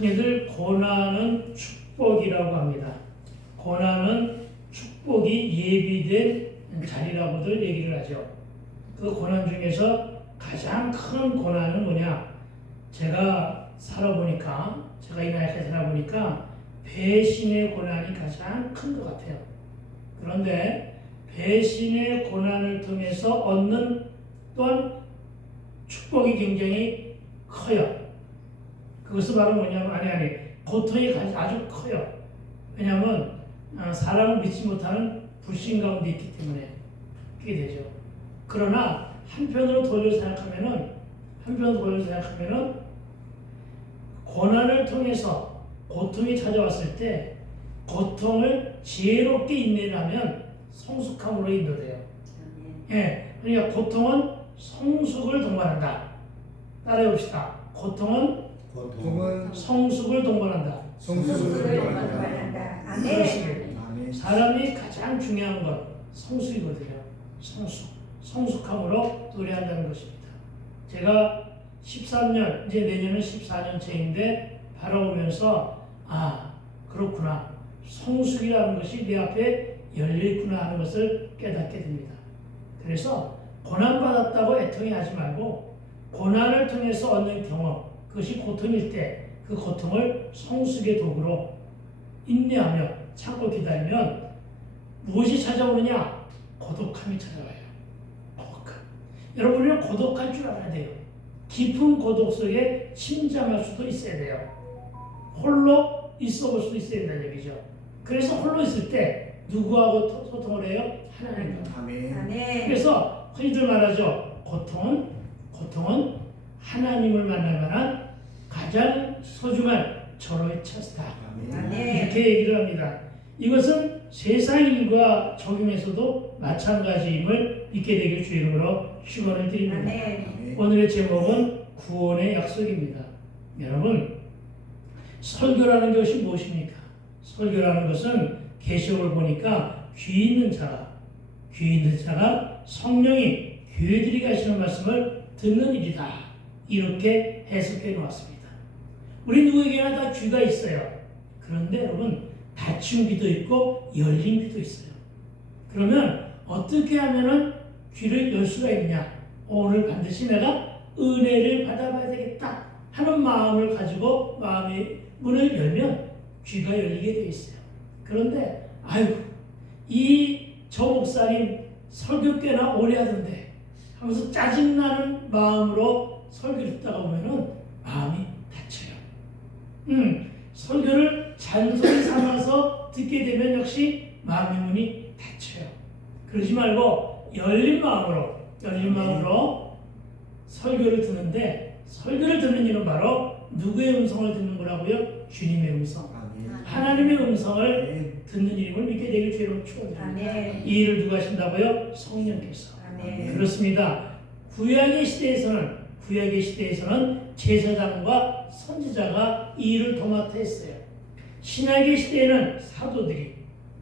흔히들 고난은 축복이라고 합니다. 고난은 축복이 예비된 자리라고들 얘기를 하죠. 그 고난 중에서 가장 큰 고난은 뭐냐? 제가 살아보니까, 제가 이 나이에 살아보니까 배신의 고난이 가장 큰 것 같아요. 그런데 배신의 고난을 통해서 얻는 또한 축복이 굉장히 커요. 그것은 바로 뭐냐면, 고통이 아주 커요. 왜냐하면 사람을 믿지 못하는 불신 가운데 있기 때문에 그게 되죠. 그러나 한편으로 돌려 생각하면은 고난을 통해서 고통이 찾아왔을 때 고통을 지혜롭게 인내하면 성숙함으로 인도돼요. 예, 그러니까 고통은 성숙을 동반한다. 따라해봅시다. 고통은 성숙을 동반한다. 아멘. 사람이 가장 중요한 건 성숙이거든요. 성숙함으로 노래한다는 것입니다. 제가 13년, 이제 내년은 14년째인데 바라보면서 그렇구나. 성숙이라는 것이 내 앞에 열려있구나 하는 것을 깨닫게 됩니다. 그래서 고난받았다고 애통해하지 말고 고난을 통해서 얻는 경험, 그것이 고통일 때 그 고통을 성숙의 도구로 인내하며 참고 기다리면 무엇이 찾아오느냐? 고독함이 찾아와요. 고독함. 여러분은 고독할 줄 알아야 돼요. 깊은 고독 속에 침잠할 수도 있어야 돼요. 홀로 있어 볼 수도 있어야 된다는 얘기죠. 그래서 홀로 있을 때 누구하고 소통을 해요? 하나님과. 아멘. 그래서 흔히들 말하죠. 고통은 하나님을 만날 만한 가장 소중한 절호의 처스다. 이렇게 얘기를 합니다. 이것은 세상 일과 적용해서도 마찬가지임을 믿게 되길 주의 이름으로 축원을 드립니다. 오늘의 제목은 구원의 약속입니다. 여러분, 설교라는 것이 무엇입니까? 설교라는 것은 계시록을 보니까 귀 있는 자가 성령이 교회들이 가시는 말씀을 듣는 일이다. 이렇게 해석해 놓았습니다. 우리 누구에게나 다 귀가 있어요. 그런데 여러분, 닫힌 귀도 있고 열린 귀도 있어요. 그러면 어떻게 하면은 귀를 열 수가 있느냐? 오늘 반드시 내가 은혜를 받아봐야 되겠다 하는 마음을 가지고 마음의 문을 열면 귀가 열리게 되어 있어요. 그런데 저 목사님 설교 꽤나 오래 하던데 하면서 짜증나는 마음으로 설교를 듣다가 보면은 마음이 닫혀요. 설교를 잔소리 삼아서 듣게 되면 역시 마음의 문이 닫혀요. 그러지 말고 열린 마음으로 설교를 듣는데, 설교를 듣는 이는 바로 누구의 음성을 듣는 거라고요? 주님의 음성. 하나님의 음성을 듣는 일임을 믿게 되길 주로 축원드립니다. 이 일을 누가 하신다고요? 성령께서. 그렇습니다. 구약의 시대에서는 제사장과 선지자가 이 일을 도맡아 했어요. 신약의 시대에는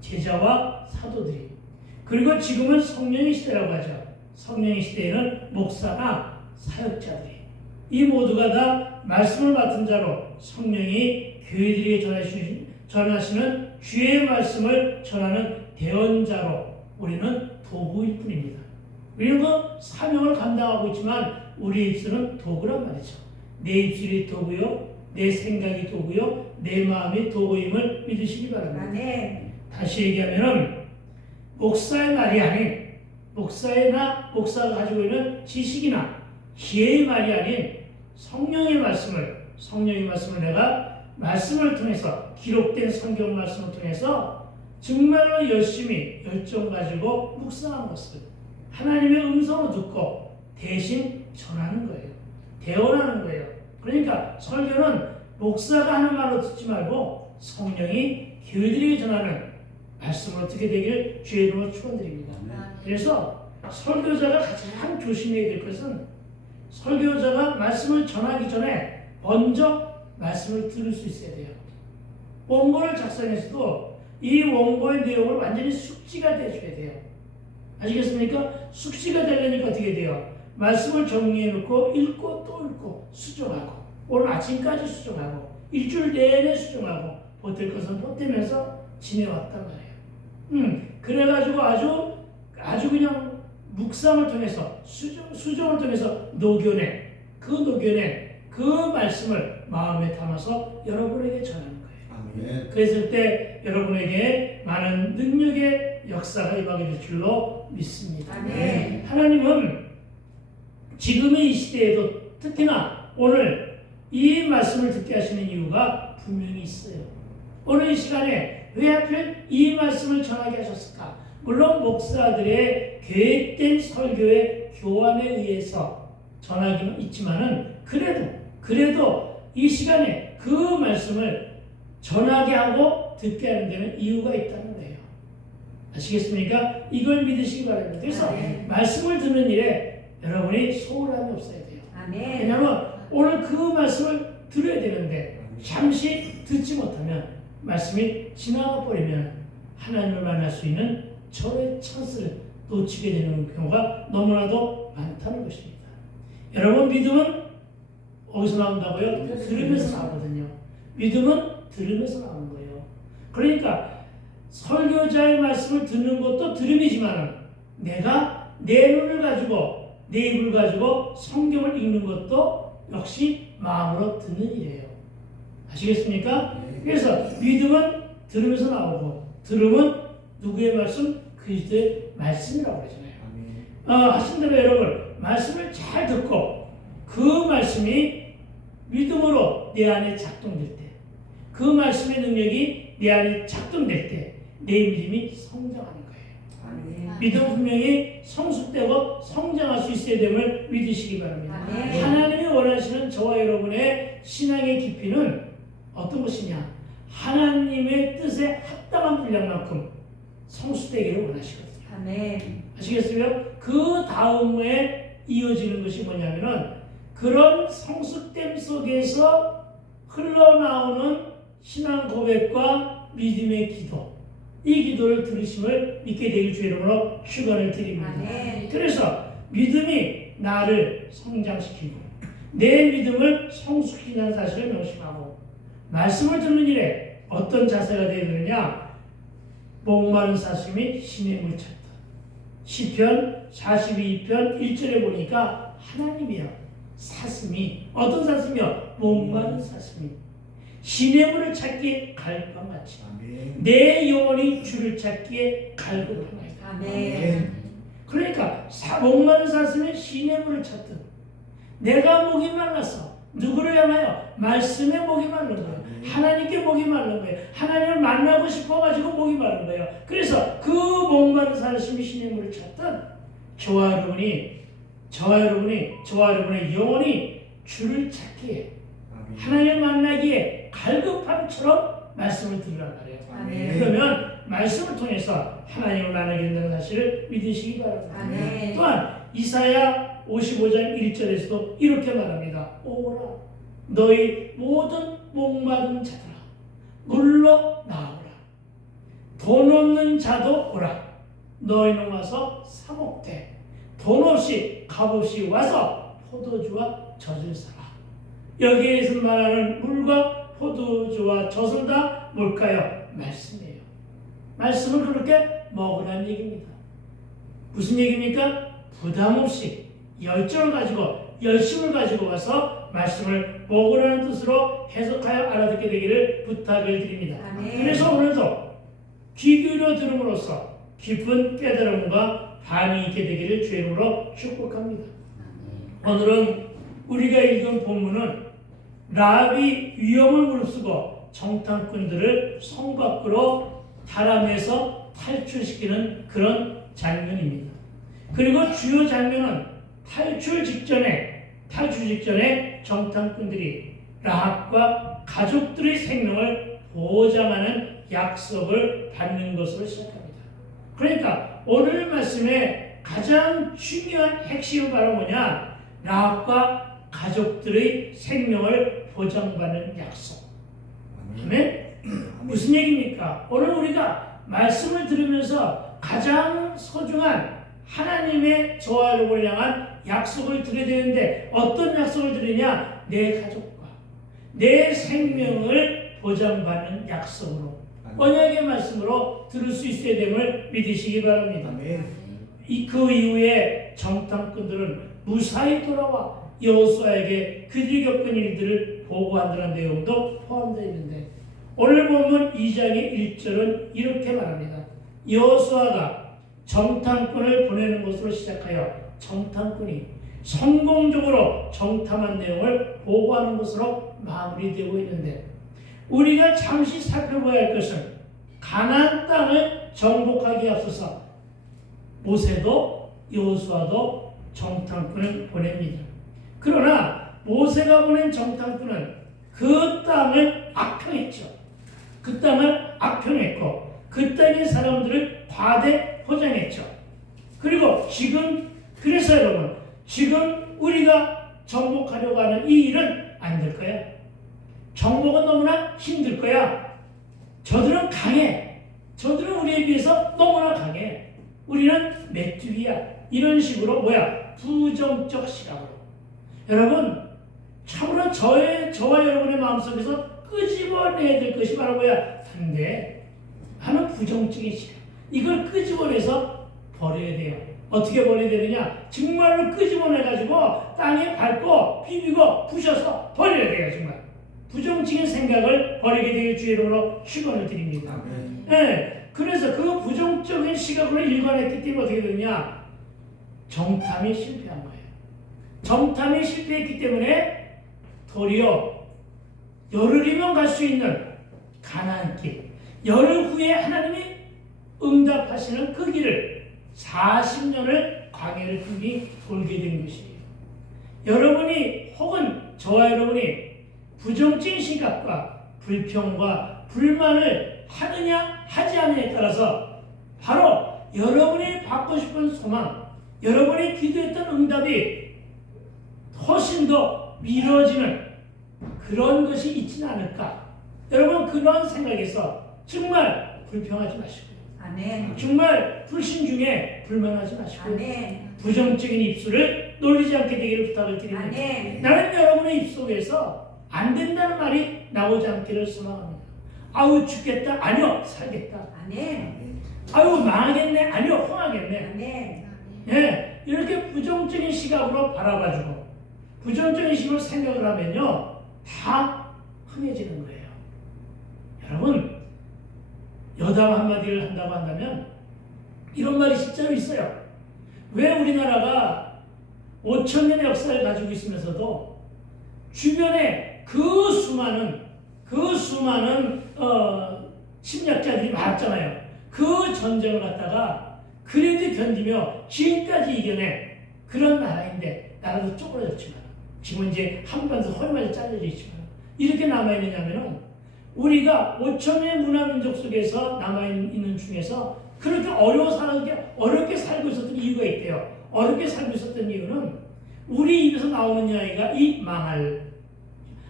제자와 사도들이, 그리고 지금은 성령의 시대라고 하죠. 성령의 시대에는 목사나 사역자들이, 이 모두가 다 말씀을 맡은 자로 성령이 교회들에게 전하시는 주의 말씀을 전하는 대언자로 우리는 도구일 뿐입니다. 우리는 그 사명을 감당하고 있지만 우리 입술은 도구란 말이죠. 내 입술이 도구요, 내 생각이 도구요, 내 마음이 도구임을 믿으시기 바랍니다. 다시 얘기하면은 목사의 말이 아닌, 목사가 가지고 있는 지식이나 지혜의 말이 아닌 성령의 말씀을 내가 말씀을 통해서, 기록된 성경 말씀을 통해서 정말로 열심히 열정 가지고 묵상한 것을 하나님의 음성으로 듣고 대신 전하는 거예요. 대언하는 거예요. 그러니까 설교는 목사가 하는 말로 듣지 말고 성령이 교회들에게 전하는 말씀으로 듣게 되길 주의 이름으로 축원드립니다. 그래서 설교자가 가장 조심해야 될 것은, 설교자가 말씀을 전하기 전에 먼저 말씀을 들을 수 있어야 돼요. 원고를 작성해서도 이 원고의 내용을 완전히 숙지가 되어줘야 돼요. 아시겠습니까? 숙지가 되려니까 어떻게 돼요? 말씀을 정리해놓고 읽고 또 읽고 수정하고, 오늘 아침까지 수정하고 일주일 내내 수정하고 보탤 것은 보태면서 지내왔단 말이에요. 그래가지고 아주 그냥 묵상을 통해서 수정을 통해서 녹여낸 그 말씀을 마음에 담아서 여러분에게 전하는 거예요. 아멘. 그랬을 때 여러분에게 많은 능력의 역사가 임하게 될 줄로 믿습니다. 아멘. 하나님은 지금의 이 시대에도 특히나 오늘 이 말씀을 듣게 하시는 이유가 분명히 있어요. 오늘 이 시간에 왜 하필 이 말씀을 전하게 하셨을까? 물론 목사들의 계획된 설교의 교환에 의해서 전하기는 있지만은 그래도 이 시간에 그 말씀을 전하게 하고 듣게 하는 데는 이유가 있다는 거예요. 아시겠습니까? 이걸 믿으시기 바랍니다. 그래서 말씀을 듣는 일에 여러분이 소홀함이 없어야 돼요. 아멘. 왜냐하면 오늘 그 말씀을 들어야 되는데 잠시 듣지 못하면 말씀이 지나가 버리면 하나님을 만날 수 있는 저의 찬스를 놓치게 되는 경우가 너무나도 많다는 것입니다. 여러분, 믿음은 어디서 나온다고요? 들으면서 나오거든요. 믿음은 들으면서 나오는 거예요. 그러니까 설교자의 말씀을 듣는 것도 들음이지만 내가 내 눈을 가지고 내 입을 가지고 성경을 읽는 것도 역시 마음으로 듣는 일이에요. 아시겠습니까? 그래서 믿음은 들으면서 나오고 들음은 누구의 말씀? 그리스도의 말씀이라고 그러잖아요. 하신 대로 여러분 말씀을 잘 듣고 그 말씀이 믿음으로 내 안에 작동될 때, 그 말씀의 능력이 내 안에 작동될 때 내 믿음이 성장하는 거예요. 믿음은 분명히 성숙되고 성장할 수 있어야 됨을 믿으시기 바랍니다. 하나님이 원하시는 저와 여러분의 신앙의 깊이는 어떤 것이냐? 하나님의 뜻에 합당한 분량만큼 성숙되기를 원하시거든요. 아멘. 아시겠어요? 그 다음에 이어지는 것이 뭐냐면은 그런 성숙됨 속에서 흘러나오는 신앙 고백과 믿음의 기도, 이 기도를 들으심을 믿게 되길 주 이름으로 축원을 드립니다. 아멘. 그래서 믿음이 나를 성장시키고 내 믿음을 성숙시키는 사실을 명심하고 말씀을 듣는 일에 어떤 자세가 되어야 되느냐? 목마른 사슴이 신의 물 찾다. 시편 42편 1절에 보니까 하나님이요, 사슴이, 어떤 사슴이요? 목마른 사슴이 신의 물을 찾기에 갈급한 같이 내 영혼이 주를 찾기에 갈급하나이다. 아멘. 그러니까 목마른 사슴이 신의 물을 찾듯 내가 목이 말라서 누구를 향하여? 말씀에 목이 마른 거예요. 하나님께 목이 마른 거예요. 하나님을 만나고 싶어가지고 목이 마른 거예요. 그래서 그 목마른 사슴이 신의 물을 찾듯 저와 여러분의 영혼이 주를 찾기에, 하나님을 만나기에 갈급함처럼 말씀을 들으란 말이에요. 아멘. 그러면 말씀을 통해서 하나님을 만나게 된다는 사실을 믿으시기 바랍니다. 아멘. 또한 이사야 55장 1절에서도 이렇게 말합니다. 오라 너희 모든 목마른 자들아 물러 나오라. 돈 없는 자도 오라. 너희는 와서 사 먹되 돈 없이 값 없이 와서 포도주와 젖을 사라. 여기에서 말하는 물과 포도주와 젖은 다 뭘까요? 말씀이에요. 말씀을 그렇게 먹으라는 얘기입니다. 무슨 얘기입니까? 부담 없이 열정을 가지고 열심을 가지고 와서 말씀을 먹으라는 뜻으로 해석하여 알아듣게 되기를 부탁을 드립니다. 아멘. 그래서 오늘도 귀 기울여 들음으로써 깊은 깨달음과 반응이 있게 되기를 주의 이름으로 축복합니다. 오늘은 우리가 읽은 본문은 라합이 위험을 무릅쓰고 정탐꾼들을 성 밖으로 달아내서 탈출시키는 그런 장면입니다. 그리고 주요 장면은 탈출 직전에 정탐꾼들이 라합과 가족들의 생명을 보장하는 약속을 받는 것으로 시작합니다. 그러니까 오늘 말씀의 가장 중요한 핵심은 바로 뭐냐? 라합과 가족들의 생명을 보장받는 약속. 아멘? 무슨 얘기입니까? 오늘 우리가 말씀을 들으면서 가장 소중한 하나님의 저와 여러분을 향한 약속을 드려야 되는데 어떤 약속을 드리냐? 내 가족과 내 생명을 보장받는 약속으로 언약의 말씀으로 들을 수 있어야 됨을 믿으시기 바랍니다. 그 이후에 정탐꾼들은 무사히 돌아와 여호수아에게 그들이 겪은 일들을 보고한다는 내용도 포함되어 있는데, 오늘 보면 2장의 1절은 이렇게 말합니다. 여호수아가 정탐꾼을 보내는 것으로 시작하여 정탐꾼이 성공적으로 정탐한 내용을 보고하는 것으로 마무리되고 있는데, 우리가 잠시 살펴봐야 할 것은 가나안 땅을 정복하기에 앞서서 모세도 여호수아도 정탐꾼을 보냅니다. 그러나 모세가 보낸 정탐꾼은 그 땅을 악평했죠. 그 땅을 악평했고 그 땅의 사람들을 과대 포장했죠. 그리고 그래서 여러분, 지금 우리가 정복하려고 하는 이 일은 안 될 거야. 정복은 너무나 힘들 거야. 저들은 강해. 저들은 우리에 비해서 너무나 강해. 우리는 메뚜기야. 이런 식으로 부정적 시각으로. 여러분, 참으로 저와 여러분의 마음속에서 끄집어내야 될 것이 바로 단대 하는 부정적인 시각. 이걸 끄집어내서 버려야 돼요. 어떻게 버려야 되느냐? 정말로 끄집어내가지고 땅에 밟고 비비고 부셔서 버려야 돼요. 정말 부정적인 생각을 버리게 되길 주의 이름으로 축원을 드립니다. 네, 그래서 그 부정적인 시각으로 일관했기 때문에 어떻게 되느냐? 정탐이 실패한 거예요. 정탐이 실패했기 때문에 도리어 열흘이면 갈 수 있는 가나안 길, 열흘 후에 하나님이 응답하시는 그 길을 40년을 광야를 돌게 된 것이에요. 여러분이 혹은 저와 여러분이 부정적인 시각과 불평과 불만을 하느냐 하지 않느냐에 따라서 바로 여러분이 받고 싶은 소망, 여러분이 기도했던 응답이 훨씬 더 미뤄지는 그런 것이 있지는 않을까. 여러분, 그런 생각에서 정말 불평하지 마시고요. 아멘. 정말 불신 중에 불만하지 마시고요. 아멘. 부정적인 입술을 놀리지 않게 되기를 부탁을 드립니다. 아멘. 나는 여러분의 입속에서 안 된다는 말이 나오지 않기를 소망합니다. 아우 죽겠다? 아니요, 살겠다. 아멘. 아유 망하겠네? 아니요, 흥하겠네. 아멘. 예, 이렇게 부정적인 시각으로 바라봐주고 부정적인 식으로 생각을 하면요, 다 흥해지는 거예요. 여러분, 여담 한마디를 한다고 한다면 이런 말이 진짜로 있어요. 왜 우리나라가 5,000년의 역사를 가지고 있으면서도 주변에 그 수많은 침략자들이 많았잖아요. 그 전쟁을 갖다가 그래도 견디며 지금까지 이겨낸 그런 나라인데, 나라도 쪼그라졌지만 지금 이제 한반도 허리마저 잘려져 있지만 이렇게 남아있느냐면은 우리가 5천의 문화민족 속에서 남아있는 중에서 그렇게 어렵게 살고 있었던 이유가 있대요. 어렵게 살고 있었던 이유는 우리 입에서 나오는 이야기가 이 망할,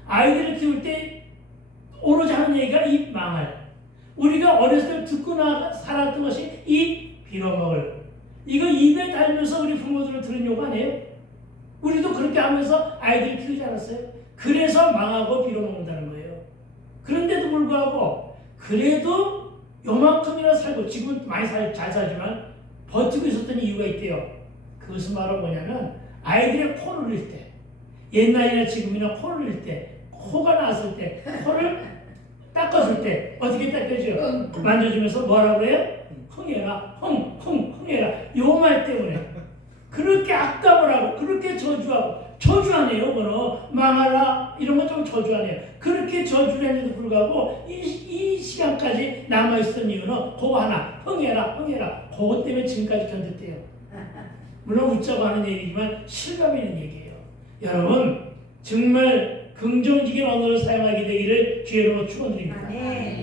아이들을 키울 때 오로지 하는 얘기가 이 망할, 우리가 어렸을 때 듣고 살았던 것이 이 빌어먹을, 이거 입에 달면서 우리 부모들을 들은 욕 아니에요? 우리도 그렇게 하면서 아이들을 키우지 않았어요? 그래서 망하고 빌어먹는다는 거예요. 그런데도 불구하고 그래도 요만큼이나 살고, 지금은 많이 잘 살지만 버티고 있었던 이유가 있대요. 그것은 바로 뭐냐면 아이들의 코를 흘릴 때, 옛날이나 지금이나 코를 흘릴 때, 코가 나왔을 때, 코를 닦았을 때 어떻게 닦여줘요? 만져주면서 뭐라고 해요? 흥해라, 흥해라. 요 말 때문에 그렇게 악담을 하고 그렇게 저주하고, 저주 아니에요. 그거는 망하라 이런 거 좀 저주 아니에요. 그렇게 저주를 했는데도 불구하고 이 시간까지 남아있었던 이유는 그거 하나, 흥해라. 그거 때문에 지금까지 견뎠대요. 물론 웃자고 하는 얘기지만 실감이 있는 얘기예요. 여러분, 정말 긍정적인 언어를 사용하게 되기를 주의 이름으로 축원드립니다.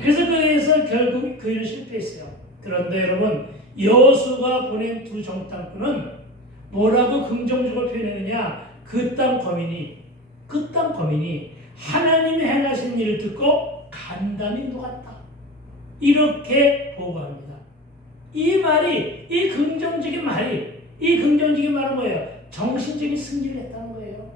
그래서 그에서 결국 그 일은 실패했어요. 그런데 여러분, 여호수아가 보낸 두 정탐꾼은 뭐라고 긍정적으로 표현했느냐? 그 땅 거민이 하나님이 행하신 일을 듣고 간담이 녹았다, 이렇게 보고합니다. 이 긍정적인 말은 뭐예요? 정신적인 승리를 했다는 거예요.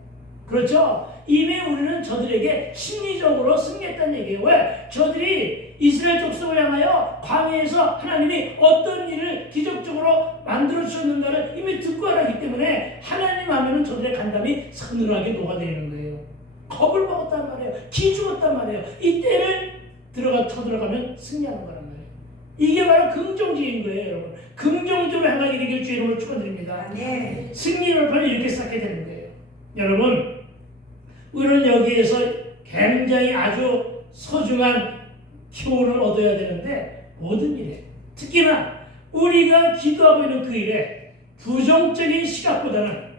그렇죠? 이미 우리는 저들에게 심리적으로 승리했다는 얘기예요. 왜? 저들이 이스라엘 족속을 향하여 광야에서 하나님이 어떤 일을 기적적으로 만들어 주셨는가를 이미 듣고 알았기 때문에 하나님 하면은 저들의 간담이 서늘하게 녹아내리는 거예요. 겁을 먹었단 말이에요. 기죽었단 말이에요. 이때를 쳐들어가면 승리하는 거란 말이에요. 이게 바로 긍정적인 거예요, 여러분. 긍정적으로 향하게 되길 주의 이름으로 축원드립니다. 네. 승리를 바로 이렇게 쌓게 되는 거예요. 여러분, 우리는 여기에서 굉장히 아주 소중한 교훈을 얻어야 되는데 모든 일에, 특히나 우리가 기도하고 있는 그 일에 부정적인 시각보다는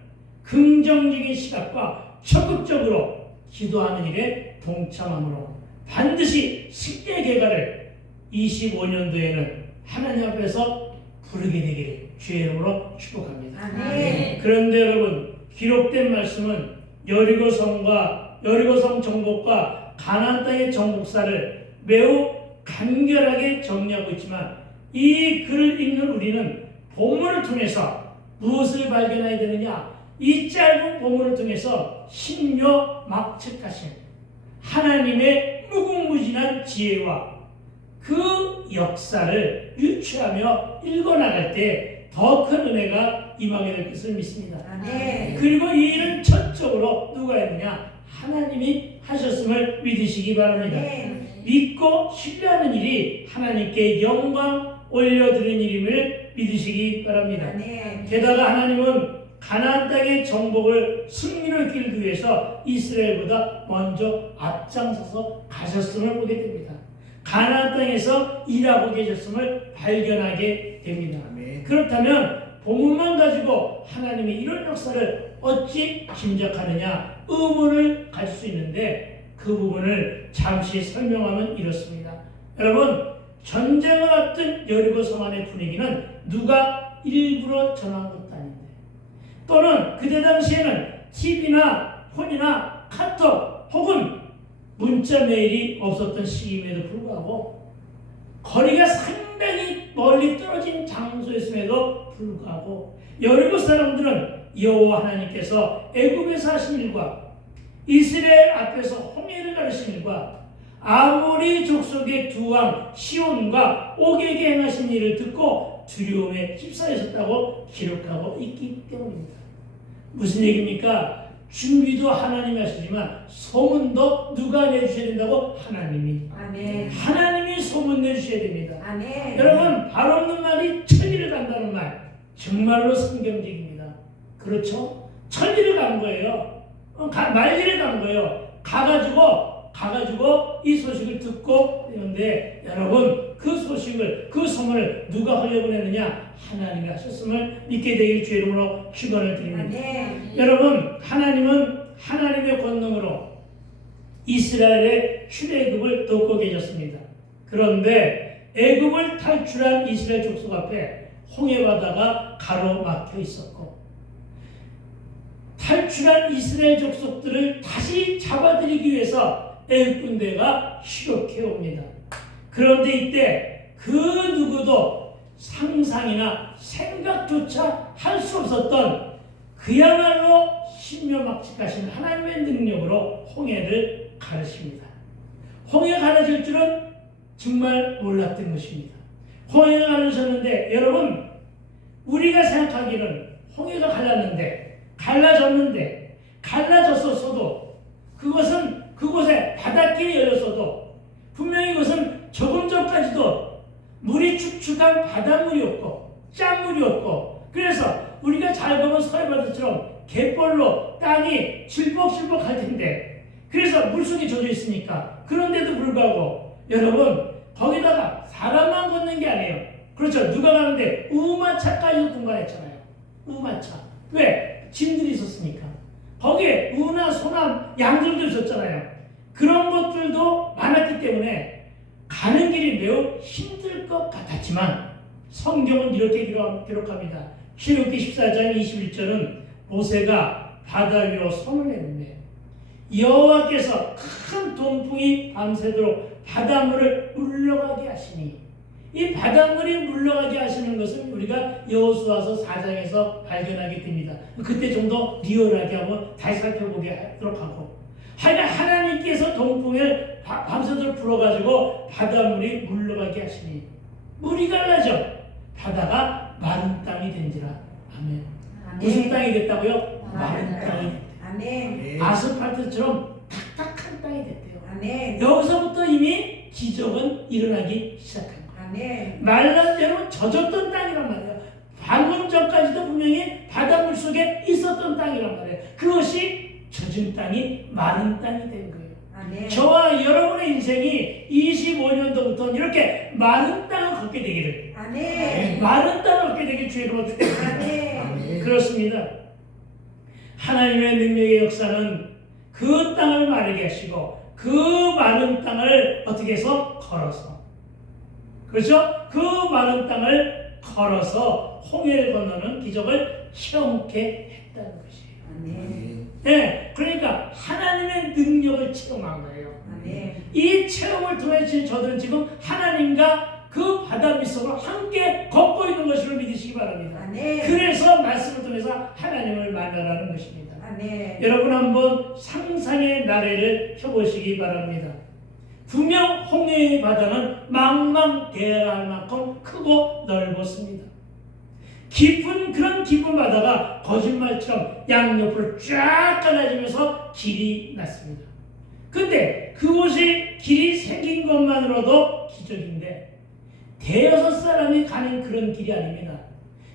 긍정적인 시각과 적극적으로 기도하는 일에 동참함으로 반드시 승리의 결과를 25년도에는 하나님 앞에서 부르게 되기를 주의 이름으로 축복합니다. 아멘. 그런데 여러분, 기록된 말씀은 여리고성 정복과 가나안 땅의 정복사를 매우 간결하게 정리하고 있지만 이 글을 읽는 우리는 본문을 통해서 무엇을 발견해야 되느냐? 이 짧은 본문을 통해서 신묘막측하신 하나님의 무궁무진한 지혜와 그 역사를 유추하며 읽어나갈 때 더 큰 은혜가 임하게 될 것을 믿습니다. 아멘. 그리고 이 일은 전적으로 누가 했느냐? 하나님이 하셨음을 믿으시기 바랍니다. 아멘. 믿고 신뢰하는 일이 하나님께 영광 올려드리는 일임을 믿으시기 바랍니다. 아멘. 게다가 하나님은 가나안 땅의 정복을 승리로 이끌기 위해서 이스라엘보다 먼저 앞장서서 가셨음을 보게 됩니다. 가나안 땅에서 일하고 계셨음을 발견하게 됩니다. 그렇다면 본문만 가지고 하나님이 이런 역사를 어찌 짐작하느냐 의문을 가질 수 있는데 그 부분을 잠시 설명하면 이렇습니다. 여러분, 전쟁을 앞둔 여리고 성 안의 분위기는 누가 일부러 전한 것도 아닌데, 또는 그때 당시에는 TV나 폰이나 카톡 혹은 문자 메일이 없었던 시기임에도 불구하고 거리가 상당히 멀리 떨어진 장소였음에도 불구하고 여리고 사람들은 여호와 하나님께서 애굽에서 하신 일과 이스라엘 앞에서 홍해를 가르신 일과 아모리 족속의 두 왕 시온과 옥에게 행하신 일을 듣고 두려움에 휩싸였었다고 기록하고 있기 때문입니다. 무슨 얘기입니까? 준비도 하나님이 하시지만 소문도 누가 내주셔야 된다고? 하나님이. 아멘. 하나님이 소문 내주셔야 됩니다. 아멘. 여러분, 발 없는 말이 천리를 간다는 말 정말로 성경적입니다. 그렇죠? 천리를 간 거예요. 말리를 간 거예요. 가가지고 이 소식을 듣고 있는데 여러분, 그 소식을, 그 소문을 누가 흘려보냈느냐? 하나님이 하셨음을 믿게 되길 주의 이름으로 축원을 드립니다. 아멘. 여러분, 하나님은 하나님의 권능으로 이스라엘의 출애굽을 돕고 계셨습니다. 그런데 애굽을 탈출한 이스라엘 족속 앞에 홍해바다가 가로막혀 있었고 탈출한 이스라엘 족속들을 다시 잡아들이기 위해서 애굽 군대가 추격해 옵니다. 그런데 이때 그 누구도 상상이나 생각조차 할 수 없었던 그야말로 신묘막측하신 하나님의 능력으로 홍해를 가르십니다. 홍해가 가르칠 줄은 정말 몰랐던 것입니다. 홍해가 가르쳤는데 여러분, 우리가 생각하기는 홍해가 갈라졌었어도 그곳에 바닷길이 열렸어도 분명히 그것은 조금 전까지도 물이 축축한 바닷물이었고 짠물이었고, 그래서 우리가 잘 보면 서해바다처럼 갯벌로 땅이 질퍽질퍽할 텐데, 그래서 물속에 젖어 있으니까. 그런데도 불구하고 여러분, 거기다가 사람만 걷는 게 아니에요. 그렇죠? 누가 가는데 우마차까지도 동반했잖아요. 우마차. 왜? 짐들이 있었으니까. 거기에 우나 소나 양들도 있었잖아요. 그런 것들도 많았기 때문에 가는 길이 매우 힘들 것 같았지만 성경은 이렇게 기록합니다. 출애굽기 14장 21절은 모세가 바다 위로 손을 내밀매 여호와께서 큰 동풍이 밤새도록 바닷물을 물러가게 하시니, 이 바닷물이 물러가게 하시는 것은 우리가 여호수아서 4장에서 발견하게 됩니다. 그때 좀 더 리얼하게 한번 다시 살펴보게 하도록 하고, 하여간 하나님께서 동풍을 밤새도록 불어가지고 바닷물이 물러가게 하시니 물이 갈라져 바다가 마른 땅이 된지라. 아멘. 무슨 땅이 됐다고요? 마른 땅이 됐대요. 아멘. 아스팔트처럼 탁탁한 땅이 됐대요. 아멘. 여기서부터 이미 기적은 일어나기 시작한 거예요. 아멘. 말란 대로 젖었던 땅이란 말이에요. 방금 전까지도 분명히 바닷물 속에 있었던 땅이란 말이에요. 그것이 젖은 땅이 마른 땅이 된 거예요. 아멘. 저와 여러분의 인생이 25년도부터 이렇게 마른 땅을 걷게 되기를, 아멘. 마른 땅을 걷게 되길 주의로 축복합니다. 아멘. 그렇습니다. 하나님의 능력의 역사는 그 땅을 마르게 하시고 그 마른 땅을 어떻게 해서 걸어서, 그렇죠? 그 마른 땅을 걸어서 홍해를 건너는 기적을 체험케 했다는 것이에요. 아멘. 네, 그러니까 하나님의 능력을 체험한 거예요. 아멘. 이 체험을 통해 저들은 지금 하나님과 그 바다 밑속을 함께 걷고 있는 것을 믿으시기 바랍니다. 아멘. 그래서 말씀을 통해서 하나님을 만나라는 것입니다. 아멘. 여러분 한번 상상의 나래를 펴보시기 바랍니다. 분명 홍해의 바다는 망망대해할 만큼 크고 넓었습니다. 그런 깊은 바다가 거짓말처럼 양옆으로 쫙 갈라지면서 길이 났습니다. 근데 그곳이 길이 생긴 것만으로도 기적인데 대여섯 사람이 가는 그런 길이 아닙니다.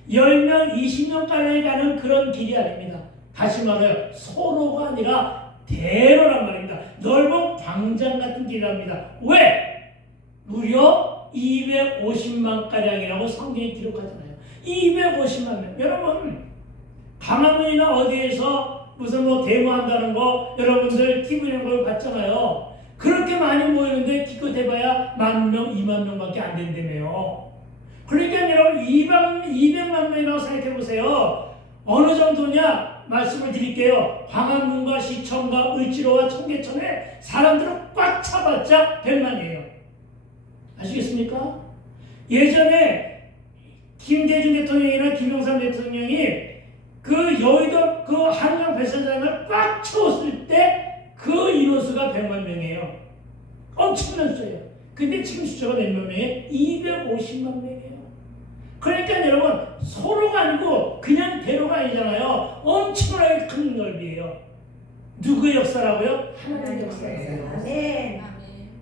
10명, 20명까지 가는 그런 길이 아닙니다. 다시 말해요. 소로가 아니라 대로란 말입니다. 넓은 광장 같은 길이랍니다. 왜? 무려 250만가량이라고 성경이 기록하잖아요. 250만 명. 여러분, 강화문이나 어디에서 무슨 대모한다는 거 여러분들 TV 이런 걸 봤잖아요. 그렇게 많이 모이는데 기껏 해봐야 10,000명, 20,000명밖에 안 된다며요. 그러니까 여러분 200만 명이라고 생각해보세요. 어느 정도냐? 말씀을 드릴게요. 광화문과 시청과 을지로와 청계천에 사람들을 꽉 차봤자 100만이에요. 아시겠습니까? 예전에 김대중 대통령이나 김영삼 대통령이 그 여의도 그 한강 배선장을 꽉 채웠을 때 그 인원수가 100만 명이에요. 엄청난 수예요. 근데 지금 숫자가 몇만 명이에요? 250만 명이에요. 그러니까 여러분 소로가 아니고 그냥 대로가 아니잖아요. 엄청나게 큰 넓이에요. 누구의 역사라고요? 하나님의 역사예요. 아멘.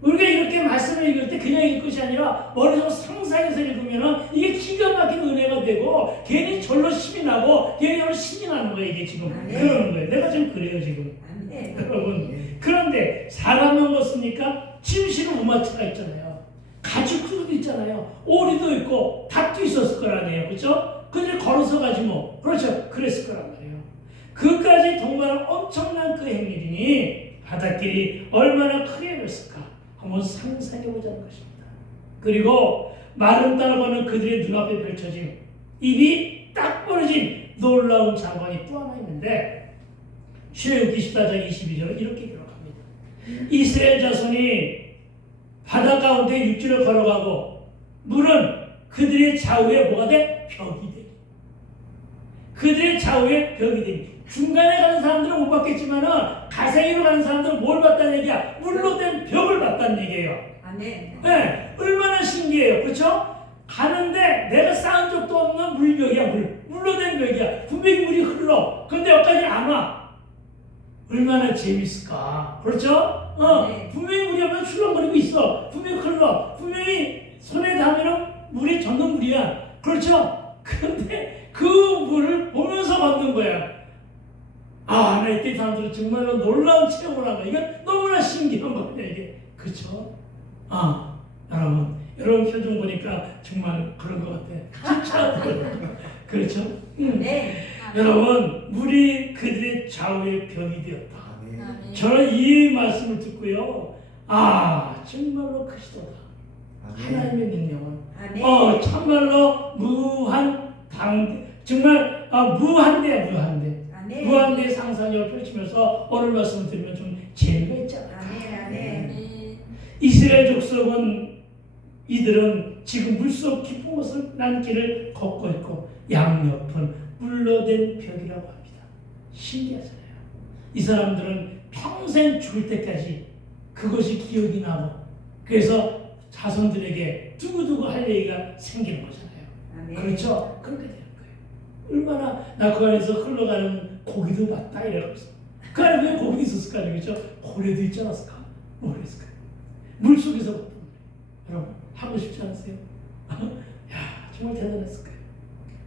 우리가 이렇게 말씀을 읽을 때 그냥 읽을 것이 아니라 머릿속으로 상상해서 읽으면 이게 기가 막힌 은혜가 되고 괜히 절로 힘이 나고 괜히 절로 신이 나는 거예요. 이게 지금 그러는 거예요. 내가 지금 그래요 지금. 여러분 그런데 사람은 어떻습니까? 침실은 우마차가 있잖아요. 가죽구도 있잖아요. 오리도 있고 닭도 있었을 거라네요. 그렇죠? 그들이 걸어서 가지 뭐. 그렇죠? 그랬을 거란 말이에요. 그까지 동반한 엄청난 그 행렬이니 바닷길이 얼마나 크게 됐을까 한번 상상해보자는 것입니다. 그리고 마른 땅을 거는 그들의 눈앞에 펼쳐진 입이 딱 벌어진 놀라운 장관이 또 하나 있는데 출애굽기 14장 22절은 이렇게 기록합니다. 이스라엘 자손이 바다 가운데 육지를 걸어가고 물은 그들의 좌우에 뭐가 돼? 벽이 돼. 그들의 좌우에 벽이 돼. 중간에 가는 사람들은 못 봤겠지만은 가생이로 가는 사람들은 뭘 봤다는 얘기야? 물로 된 벽을 봤다는 얘기예요. 아멘. 네, 얼마나 신기해요. 그렇죠? 가는데 내가 쌓은 적도 없는 물벽이야. 물로 된 벽이야. 분명히 물이 흘러. 근데 여기까지 안 와. 얼마나 재밌을까. 그렇죠? 네. 분명히 물이 오면 출렁거리고 있어. 분명히 흘러. 분명히 손에 닿으면 물이 젖는 물이야. 그렇죠? 그런데 그 물을 보면서 걷는 거야. 나 이때 사람들은 정말로 놀라운 체험을 한 거야. 이건 너무나 신기한 거야, 이게. 그렇죠? 여러분 표정 보니까 정말 그런 것 같아. 진짜. 그렇죠? 네. 여러분, 물이 그들의 좌우의 벽이 되었다. 아멘. 저는 이 말씀을 듣고요. 정말로 크시도다. 하나님의 능력은. 아멘. 참말로 정말 무한대. 아멘. 무한대 상상력을 펼치면서 오늘 말씀을 들으면 좀 재미가 있잖아요. 아멘. 이스라엘 족속은 이들은 지금 물속 깊은 곳을 난 길을 걷고 있고 양옆은 물로 된 벽이라고 합니다. 신기하잖아요. 이 사람들은 평생 죽을 때까지 그것이 기억이 나고 그래서 자손들에게 두고두고 할 얘기가 생기는 거잖아요. 아멘. 그렇죠? 그렇게 되는 거예요. 얼마나 나 그 안에서 흘러가는 고기도 봤다 이러면서 그 안에 왜 고기 있었을까? 그렇죠? 고래도 있지 않았을까? 모르겠을까? 물속에서 봤던 거예요. 여러분 하고 싶지 않으세요? 야 정말 대단했을 거예요.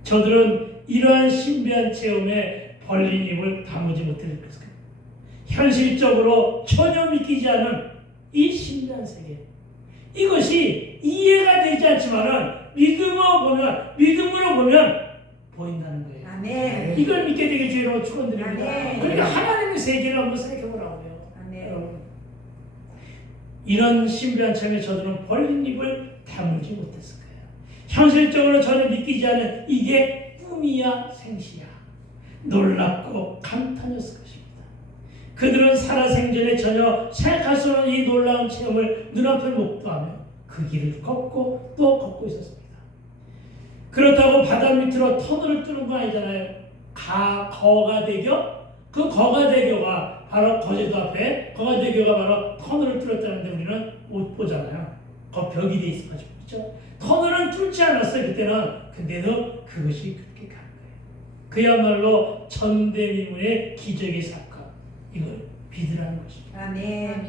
저들은 이러한 신비한 체험에 벌린 입을 다무지 못했을 거예요. 현실적으로 전혀 믿기지 않은 이 신비한 세계, 이것이 이해가 되지 않지만은 믿음으로 보면 보인다는 거예요. 아멘. 이걸 믿게 되길 주의로 축원드립니다. 아멘. 그러니까 하나님의 세계를 한번 생각해 보라고요. 아멘. 여러분, 이런 신비한 체험에 저들은 벌린 입을 다물지 못했을 거예요. 현실적으로 전혀 믿기지 않은 이게 꿈이야 생시야 놀랍고 감탄이었을 것입니다. 그들은 살아생전에 전혀 생각할 수 없는 이 놀라운 체험을 눈앞에 목도하며 그 길을 걷고 또 걷고 있었습니다. 그렇다고 바다 밑으로 터널을 뚫는 건 아니잖아요. 거가대교? 그 거가대교가 바로 거제도 앞에 거가대교가 바로 터널을 뚫었다는데 우리는 못 보잖아요. 거 벽이 돼 있어가지고 그렇죠? 터널은 뚫지 않았어요 그때는. 근데도 그것이 그렇게 간 거예요. 그야말로 전대미문의 기적의 사건. 이걸 믿으라는 것입니다. 아멘.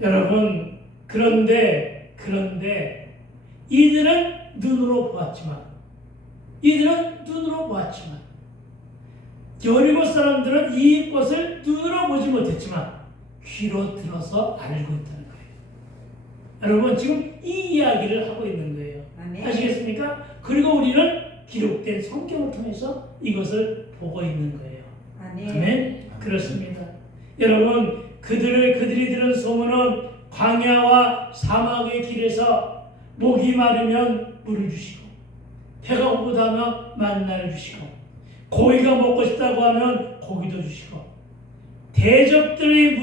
여러분 그런데 이들은 눈으로 보았지만 여리고 사람들은 이것을 눈으로 보지 못했지만 귀로 들어서 알고 있다는 거예요. 여러분 지금 이 이야기를 하고 있는 거예요. 아멘. 아시겠습니까? 그리고 우리는 기록된 성경을 통해서 이것을 보고 있는 거예요. 아멘. 아멘. 그렇습니다. 여러분 그들이 들은 소문은 광야와 사막의 길에서 목이 마르면 물을 주시고 배가 고프다면 만나를 주시고 고기가 먹고 싶다고 하면 고기도 주시고 대적의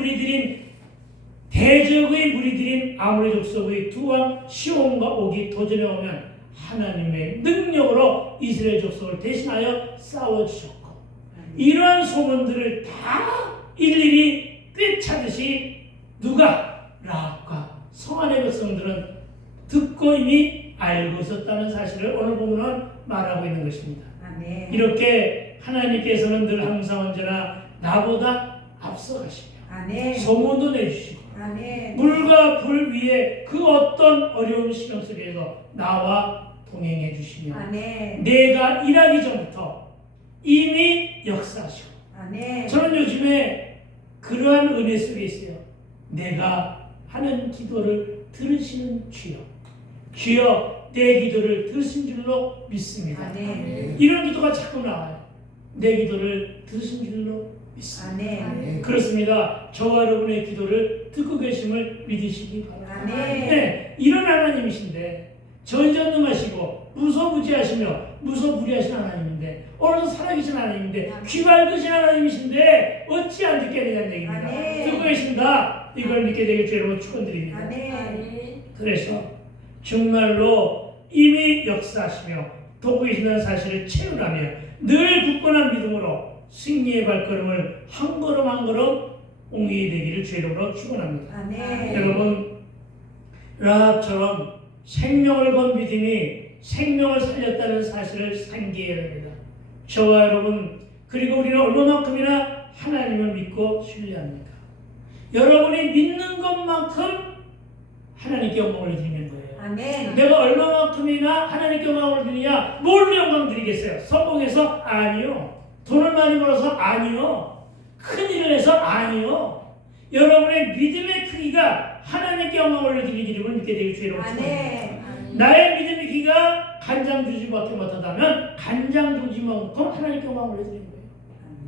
무리들인 아모리 족속의 두 왕 시온과 옥이 도전해 오면 하나님의 능력으로 이스라엘 족속을 대신하여 싸워주셨고 이러한 소문들을 다 일일이 꿰차듯이 누가 라합과 성 안의 백성들은 듣고 이미 알고 있었다는 사실을 오늘 본문은 말하고 있는 것입니다. 아멘. 이렇게 하나님께서는 늘 항상 언제나 나보다 앞서가시며 아멘. 소문도 내주시고 아멘. 물과 불 위에 그 어떤 어려운 시험 속에서 나와 동행해 주시며 아멘. 내가 일하기 전부터 이미 역사하시고 아멘. 저는 요즘에 그러한 은혜 속에 있어요. 내가 하는 기도를 들으시는 주여 내 기도를 들으신 줄로 믿습니다. 아멘. 이런 기도가 자꾸 나와요. 내 기도를 들으신 줄로 믿습니다. 아멘. 그렇습니다. 저와 여러분의 기도를 듣고 계심을 믿으시기 바랍니다. 아멘. 네, 이런 하나님이신데 전전능하시고 무소부지하시며 무소불위하신 하나님인데 오늘도 살아계신 하나님인데 귀 밝으신 하나님이신데 어찌 안 듣겠느냐는 얘기입니다. 아멘. 듣고 계신다. 이걸 믿게 되길 주 여러분 축원드립니다. 아멘. 그래서 정말로 이미 역사하시며 도고 계신다는 사실을 체험하며 늘 굳건한 믿음으로 승리의 발걸음을 한 걸음 한 걸음 옹이 되기를 주 이름으로 축원합니다. 아멘. 여러분 라합처럼 생명을 건 믿음이 생명을 살렸다는 사실을 상기해야 합니다. 저와 여러분 그리고 우리는 얼마만큼이나 하나님을 믿고 신뢰합니까? 여러분이 믿는 것만큼 하나님께 영광을 드리는 거예요. 아멘. 내가 얼마만큼이나 하나님께 영광을 드리냐? 뭘로 영광 드리겠어요? 성공해서? 아니요. 돈을 많이 벌어서? 아니요. 큰 일을 해서? 아니요. 여러분의 믿음의 크기가 하나님께 영광을 드리기를 믿게 되길 주의 이름으로 축원합니다. 아멘. 나의 믿음의 크기가 간장 주지밖에 못하다면 간장 주지만큼 하나님께 영광을 드리는 거예요.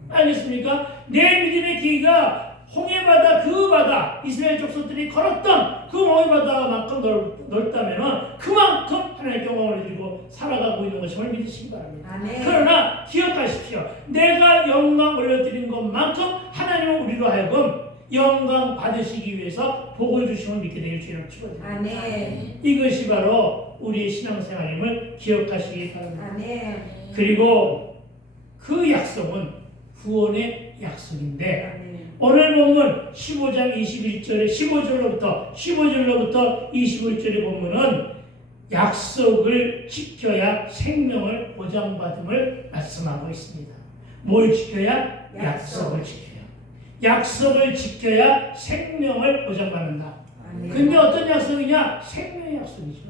알겠습니까? 내 믿음의 크기가 홍해바다 그 바다 이스라엘 족속들이 걸었던 그 홍해바다만큼 넓다면 그만큼 하나님께 영광을 드리고 살아가고 있는 것임을 믿으시기 바랍니다. 아멘. 그러나 기억하십시오. 내가 영광 올려드린 것만큼 하나님은 우리로 하여금 영광 받으시기 위해서 복을 주심을 믿게 되길 주님으로 축원드립니다. 아멘. 이것이 바로 우리의 신앙생활임을 기억하시기 바랍니다. 아멘. 그리고 그 약속은 구원의 약속인데 아멘. 오늘 본문 15장 21절에 15절로부터 25절의 본문은 약속을 지켜야 생명을 보장받음을 말씀하고 있습니다. 뭘 지켜야? 약속을 지켜야. 약속을 지켜야 생명을 보장받는다. 아멘. 근데 어떤 약속이냐? 생명의 약속이죠.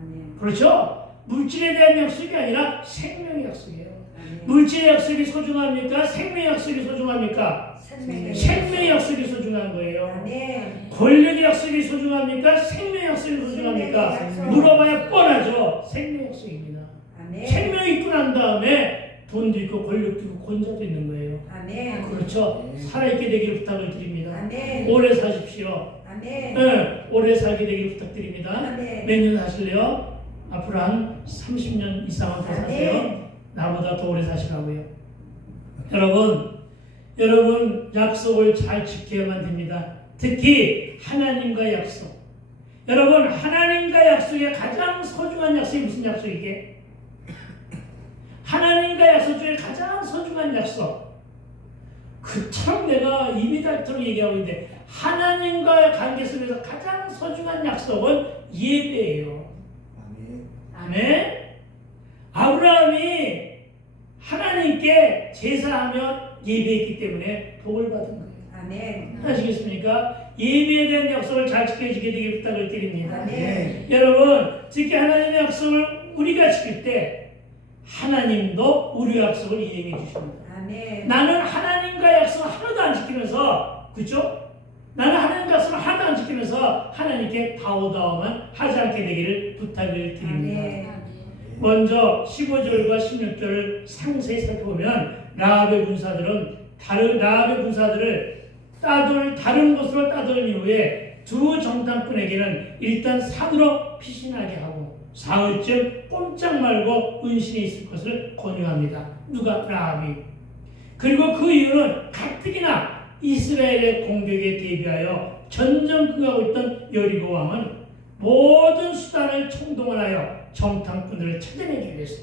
아멘. 그렇죠? 물질에 대한 약속이 아니라 생명의 약속이에요. 아멘. 물질의 약속이 소중합니까? 생명의 약속이 소중합니까? 생명의 약속이 소중한 거예요. 아멘. 권력의 약속이 소중합니까? 생명의 약속이 소중합니까? 생명의 약속. 물어봐야 뻔하죠. 생명의 약속입니다. 아멘. 생명이 있고 난 다음에 돈도 있고 권력도 있고 권자도 있는 거예요. 아멘. 그렇죠? 살아있게 되기를 부탁을 드립니다. 아멘. 오래 사십시오. 아멘. 네, 오래 살게 되기를 부탁드립니다. 아멘. 몇 년 사실래요? 앞으로 한 30년 이상은 더 사세요. 나보다 더 오래 사시라고요. 여러분 약속을 잘 지켜야만 됩니다. 특히 하나님과 약속. 여러분 하나님과 약속의 가장 소중한 약속이 무슨 약속이게? 하나님과 약속 중에 가장 소중한 약속. 그처럼 내가 입이 닳도록 얘기하고 있는데 하나님과의 관계 속에서 가장 소중한 약속은 예배예요. 아멘. 아브라함이 하나님께 제사하며 예배했기 때문에 복을 받은 거예요. 아멘. 아시겠습니까? 예배에 대한 약속을 잘 지켜지게 되길 부탁을 드립니다. 아멘. 여러분, 특히 하나님의 약속을 우리가 지킬 때 하나님도 우리의 약속을 이행해 주십니다. 아멘. 나는 하나님과 약속을 하나도 안 지키면서, 그렇죠? 나는 하나님과 약속을 하나도 안 지키면서 하나님께 다오다오만 하지 않게 되기를 부탁을 드립니다. 아멘. 먼저 15절과 16절을 상세히 살펴보면 라합의 군사들을 다른 곳으로 따돌린 이후에 두 정탐꾼에게는 일단 산으로 피신하게 하고 사흘쯤 꼼짝 말고 은신에 있을 것을 권유합니다. 누가? 라합이. 그리고 그 이유는 가뜩이나 이스라엘의 공격에 대비하여 전전긍긍하고 있던 여리고 왕은 모든 수단을 총동원하여 정탐꾼들을 찾아내기 위해서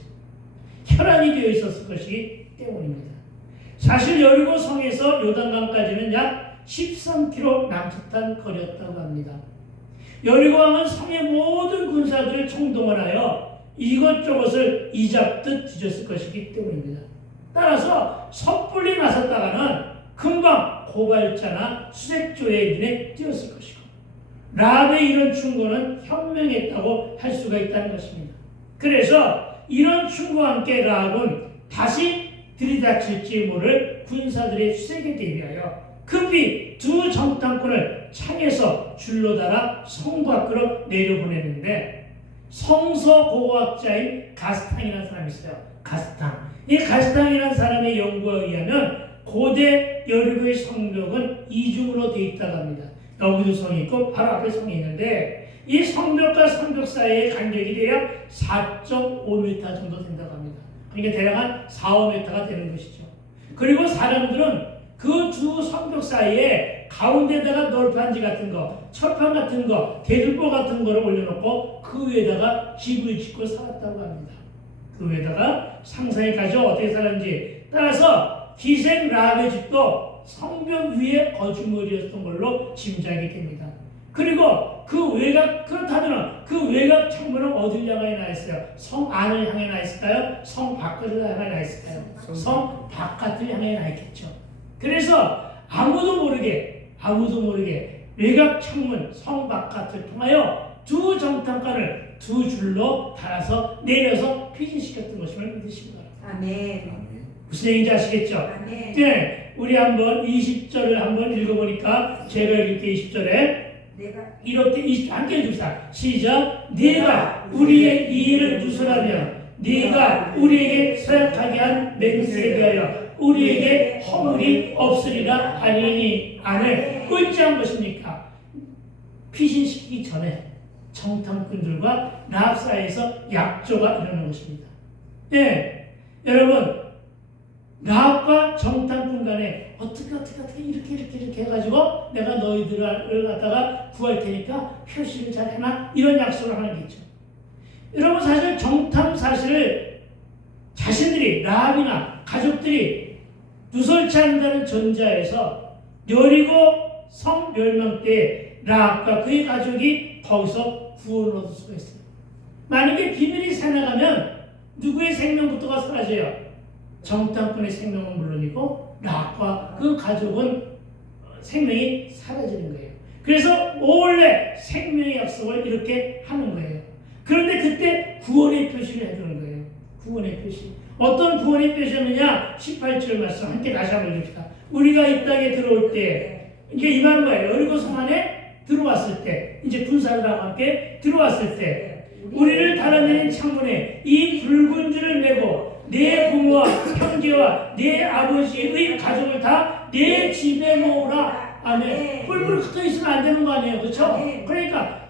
혈안이 되어 있었을 것이기 때문입니다. 사실 여리고 성에서 요단강까지는 약 13km 남짓한 거리였다고 합니다. 여리고 왕은 성의 모든 군사들을 총동원하여 이것저것을 이잡듯 뒤졌을 것이기 때문입니다. 따라서 섣불리 나섰다가는 금방 고발자나 수색조의 눈에 띄었을 것이고 라합의 이런 충고는 현명했다고 할 수가 있다는 것입니다. 그래서 이런 충고와 함께 라합은 다시 들이닥칠지 모를 군사들의 수색에 대비하여 급히 두 정탐꾼을 창에서 줄로 달아 성 밖으로 내려보내는데 성서고고학자인 가스탕이라는 사람이 있어요. 가스탕. 이 가스탕이라는 사람의 연구에 의하면 고대 여리고의 성벽은 이중으로 되어 있다고 합니다. 여기도 성이 있고 바로 앞에 성이 있는데 이 성벽과 성벽 사이의 간격이 대략 4.5m 정도 된다고 합니다. 그러니까 대략 한 4, 5m가 되는 것이죠. 그리고 사람들은 그 두 성벽 사이에 가운데다가 널판지 같은 거, 철판 같은 거, 대들보 같은 거를 올려놓고 그 위에다가 집을 짓고 살았다고 합니다. 그 위에다가 상상해 가죠. 어떻게 살았는지. 따라서 기생 라합의 집도 성벽 위에 거주물이었던 걸로 짐작이 됩니다. 그리고 그 외곽, 그렇다면 그 외곽 창문은 어딜 향해 나 있어요? 성 안을 향해 나 있을까요? 성 바깥을 향해 나 있을까요? 성 바깥을 향해 나 있겠죠. 그래서 아무도 모르게 외곽 창문 성 바깥을 통하여 두 정탐관을 두 줄로 달아서 내려서 피신시켰던 것임을 믿으시기 바랍니다. 아멘. 무슨 얘기인지 아시겠죠? 아멘. 네, 우리 한번 20절을 한번 읽어보니까 제가 읽을게 20절에 이렇게 함께 해줍시다. 시작. 네가 우리의 이의를 누설하며 네가 우리에게 서약하게 한 맹세에 대하여 우리에게 허물이 없으리라 하니니 안에 어찌한 것입니까? 피신시키기 전에 정탐꾼들과 라합 사이에서 약조가 일어난 것입니다. 예, 여러분 라합과 정탐꾼 간에 어떻게 이렇게 해가지고 내가 너희들을 갖다가 구할 테니까 표시를 잘 해놔 이런 약속을 하는 게 있죠. 여러분 사실 정탐 사실을 자신들이 라합이나 가족들이 누설치 않는다는 전제하에서 여리고 성 멸망 때 락과 그의 가족이 거기서 구원을 얻을 수가 있어요. 만약에 비밀이 새나가면 누구의 생명부터가 사라져요? 정탐꾼의 생명은 물론이고 락과 그 가족은 생명이 사라지는 거예요. 그래서 원래 생명의 약속을 이렇게 하는 거예요. 그런데 그때 구원의 표시를 해주는 거예요. 구원의 표시. 어떤 구원의 표시느냐? 18절 말씀 함께 다시 한번 읽읍시다. 우리가 이 땅에 들어올 때 이게 이 말인 거예요. 여리고 성 안에 들어왔을 때, 이제 군사들과 함께 들어왔을 때 우리를 달아내는 창문에 이 붉은 줄을 메고 내 부모와 형제와 내 아버지의 가족을 다 내 집에 모으라. 아멘. 뿔뿔 흩어 있으면 안 되는 거 아니에요, 그렇죠? 그러니까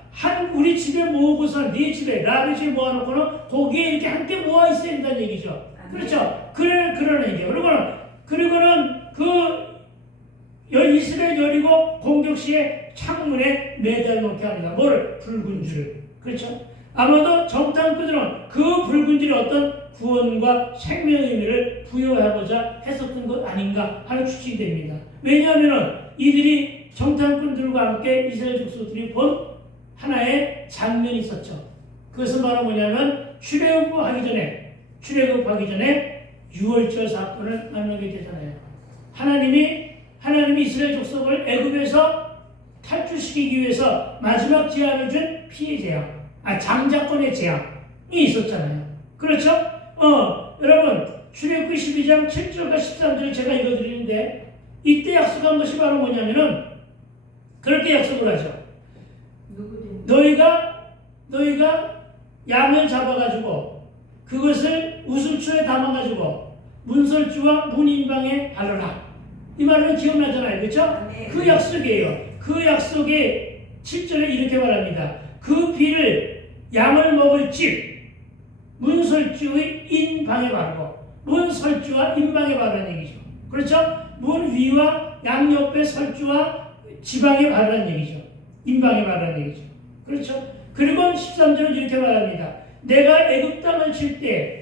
우리 집에 모으고서 네 집에 라비 집에 모아놓고는 거기에 이렇게 함께 모아 있어야 된다는 얘기죠. 그렇죠? 그러는 얘기예요. 그리고는 이스라엘 여리고 공격 시에 창문에 매달놓게 합니다. 뭘? 붉은 줄을. 그렇죠? 아마도 정탐꾼들은 그 붉은 줄이 어떤 구원과 생명의 의미를 부여하고자 했었던 것 아닌가 하는 추측이 됩니다. 왜냐하면 이들이 정탐꾼들과 함께 이스라엘 족속들이 본 하나의 장면이 있었죠. 그것은 바로 뭐냐면 출애굽하기 전에 유월절 사건을 만나게 되잖아요. 하나님이 이스라엘 족속을 애굽에서 탈출시키기 위해서 마지막 제한을 준 피해 재앙, 장자권의 재앙이 있었잖아요. 그렇죠? 여러분 출애굽기 12장 7절과 13절을 제가 읽어드리는데 이때 약속한 것이 바로 뭐냐면은 그렇게 약속을 하죠. 너희가 양을 잡아가지고 그것을 우슬초에 담아가지고 문설주와 문인방에 바르라. 이 말은 기억나잖아요. 그렇죠? 그 약속이에요. 그 약속의 7절에 이렇게 말합니다. 그 피를 양을 먹을 집 문설주의 인방에 바르고 문설주와 인방에 바르는 얘기죠. 그렇죠? 문 위와 양 옆에 설주와 지방에 바르는 얘기죠. 인방에 바르는 얘기죠. 그렇죠? 그리고 13절은 이렇게 말합니다. 내가 애굽 땅을 칠 때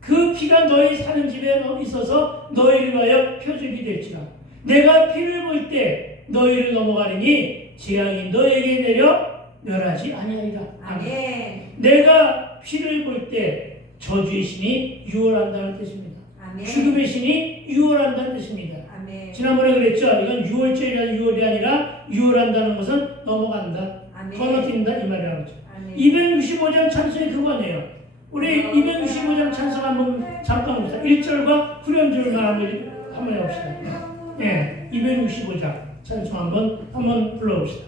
그 피가 너희 사는 집에 있어서 너희를 위하여 표적이 될지라. 내가 피를 볼 때 너희를 넘어가리니 재앙이 너에게 내려 멸하지 아니하리라. 아멘. 내가 피를 볼 때 저주의 신이 유월한다는 뜻입니다. 아멘. 죽음의 신이 유월한다는 뜻입니다. 아멘. 지난번에 그랬죠. 이건 유월절이라는 유월이 아니라 유월한다는 것은 넘어간다. 건너뛴다 이 말이라고 하죠. 265장 찬송이 그거네요. 우리 265장 찬송 한번 잠깐 봅시다. 1절과 후렴절만 한번 해봅시다. 예, 265장 찬송 한번 불러봅시다.